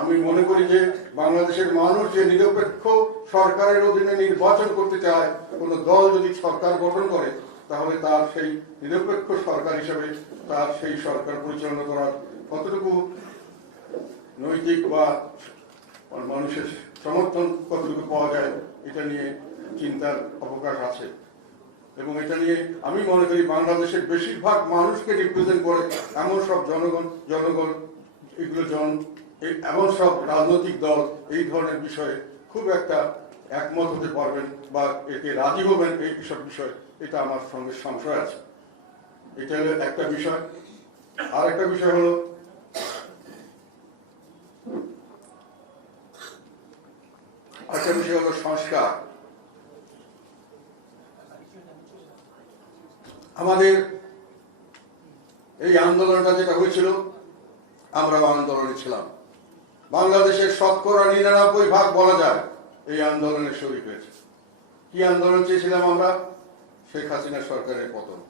আমি মনে করি যে বাংলাদেশের মানুষ যে নিরপেক্ষ সরকারের অধীনে নির্বাচন করতে চায়, কোনো দল যদি সরকার গঠন করে তাহলে তার সেই নিরপেক্ষ সরকার হিসেবে তার সেই সরকার পরিচালনা করার কতটুকু নৈতিক বা মানুষের সমর্থন কতটুকু পাওয়া যায় এটা নিয়ে চিন্তার অবকাশ আছে। এবং এটা নিয়ে আমি মনে করি বাংলাদেশের বেশিরভাগ মানুষকে রিপ্রেজেন্ট করে এমন সব জনগণ এগুলো এমন সব রাজনৈতিক দল এই ধরনের বিষয়ে খুব একটা একমত হতে পারবেন বা একে রাজি হবেন এইসব বিষয়, এটা আমার সঙ্গে সংশয় আছে। এটা হলো একটা বিষয়। আর একটা বিষয় হলো সংস্কার। আমাদের এই আন্দোলনটা যেটা হয়েছিল, আমরাও আন্দোলনে ছিলাম। বাংলাদেশের 99% বলা যায় এই আন্দোলনে শরীক হয়েছে। কি আন্দোলন চেয়েছিলাম আমরা? শেখ হাসিনা সরকারের পতন।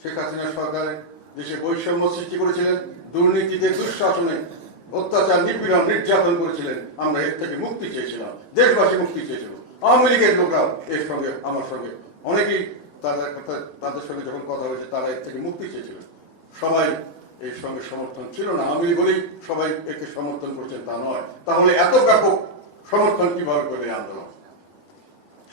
শেখ হাসিনা সরকারের দেশে বৈষম্য সৃষ্টি করেছিলেন, দুর্নীতিতে, দুঃশাসনে, অত্যাচার, নিপীড়ন, নির্যাতন করেছিলেন। আমরা এর থেকে মুক্তি চেয়েছিলাম, দেশবাসী মুক্তি চেয়েছিল। আওয়ামী লীগের লোকরাও এর সঙ্গে, আমার সঙ্গে অনেকেই তাদের সঙ্গে যখন কথা হয়েছে তারা এর থেকে মুক্তি চেয়েছিল। সবাই এর সঙ্গে সমর্থন ছিল না। আওয়ামী লীগ বলেই সবাই একে সমর্থন করছেন তা নয়। তাহলে এত ব্যাপক সমর্থন কিভাবে করবে আন্দোলন?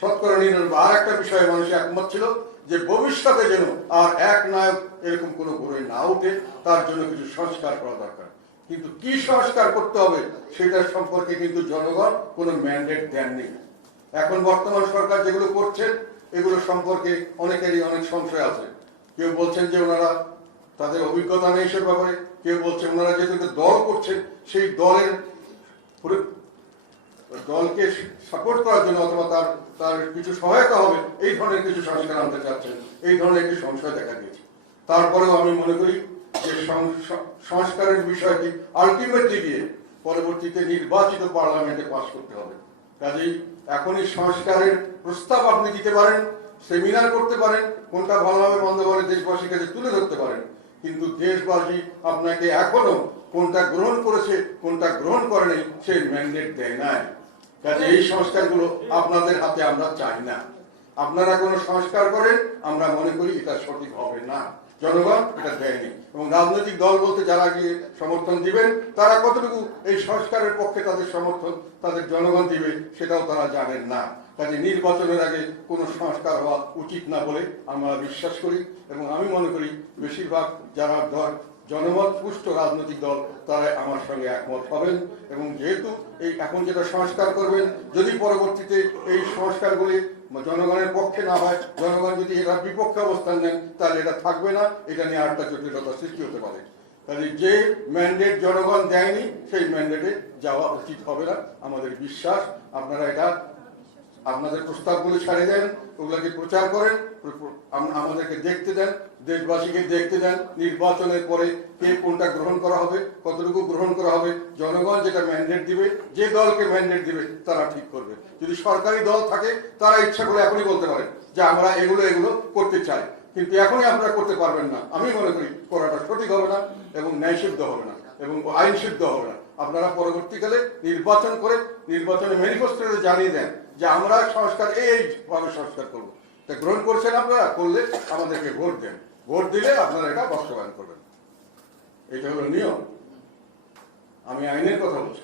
99%। আর একটা বিষয়ে মানুষ একমত ছিল যে ভবিষ্যতে যেন আর এক নায়ক এরকম কোনো ঘুরে না উঠে, তার জন্য কিছু সংস্কার করা দরকার। কিন্তু কি সংস্কার করতে হবে সেটার সম্পর্কে কিন্তু জনগণ কোনো ম্যান্ডেট দেননি। এখন বর্তমান সরকার যেগুলো করছেন এগুলো সম্পর্কে অনেকেরই অনেক সংশয় আছে। কেউ বলছেন যে ওনারা তাদের অভিজ্ঞতা নেই সে ব্যাপারে, কেউ বলছেন ওনারা যেহেতু দল করছেন সেই দলকে সাপোর্ট করার জন্য অথবা তার কিছু সহায়তা হবে এই ধরনের কিছু সংস্কার আনতে চাচ্ছেন। এই ধরনের একটি সংশয় দেখা দিয়েছে। তারপরেও আমি মনে করি যে সংস্কারের বিষয়টি আলটিমেটলি গিয়ে পরবর্তীতে নির্বাচিত পার্লামেন্টে পাস করতে হবে। কাজেই এখনই সংস্কারের প্রস্তাব আপনি দিতে পারেন, সেমিনার করতে পারেন, কোনটা ভালো হবে মন্দ হবে দেশবাসীর কাছে তুলে ধরতে পারেন, কিন্তু দেশবাসী আপনাকে এখনো কোনটা গ্রহণ করেছে কোনটা গ্রহণ করেনি সেই ম্যান্ডেট দেয় নাই। কাজে এই সংস্কারগুলো আপনাদের হাতে আমরা চাই না। আপনারা কোনো সংস্কার করেন, আমরা মনে করি এটা সঠিক হবে না। জনগণ এটা দেয়নি। এবং রাজনৈতিক দল বলতে যারা গিয়ে সমর্থন দিবেন তারা কতটুকু এই সংস্কারের পক্ষে তাদের সমর্থন তাদের জনগণ দিবে সেটাও তারা জানেন না। কাজে নির্বাচনের আগে কোনো সংস্কার হওয়া উচিত না বলে আমরা বিশ্বাস করি। এবং আমি মনে করি বেশিরভাগ যারা জনমত পুষ্ট রাজনৈতিক দল তারা আমার সঙ্গে একমত হবেন। এবং যেহেতু এই এখন যেটা সংস্কার করবেন, যদি পরবর্তীতে এই সংস্কারগুলি জনগণের পক্ষে না হয়, জনগণ যদি এটার বিপক্ষে অবস্থান নেন তাহলে এটা থাকবে না, এটা নিয়ে আরেকটা জটিলতা সৃষ্টি হতে পারে। তাহলে যে ম্যান্ডেট জনগণ দেয়নি সেই ম্যান্ডেটে যাওয়া উচিত হবে না আমাদের বিশ্বাস। আপনারা এটা আপনাদের প্রস্তাবগুলো ছাড়ে দেন, ওগুলোকে প্রচার করেন, আমাদেরকে দেখতে দেন, দেশবাসীকে দেখতে দেন। নির্বাচনের পরে কে কোনটা গ্রহণ করা হবে, কতটুকু গ্রহণ করা হবে, জনগণ যেটা ম্যান্ডেট দিবে, যে দলকে ম্যান্ডেট দিবে তারা ঠিক করবে। যদি সরকারি দল থাকে তারা ইচ্ছা করে এখনই বলতে পারে যে আমরা এগুলো করতে চাই, কিন্তু এখনই আপনারা করতে পারবেন না। আমি মনে করি করাটা সঠিক হবে না এবং ন্যায়সিদ্ধ হবে না এবং আইন সিদ্ধ হবে না। আপনারা পরবর্তীকালে নির্বাচন করে নির্বাচনের ম্যানিফেস্টোতে জানিয়ে দেন যে আমরা সংস্কার এইভাবে সংস্কার করবো। তা গ্রহণ করছেন আপনারা, করলে আমাদেরকে ভোট দেন, ভোট দিলে আপনারা এটা বাস্তবায়ন করবেন। এটা হলো নিয়ম। আমি আইনের কথা বলছি।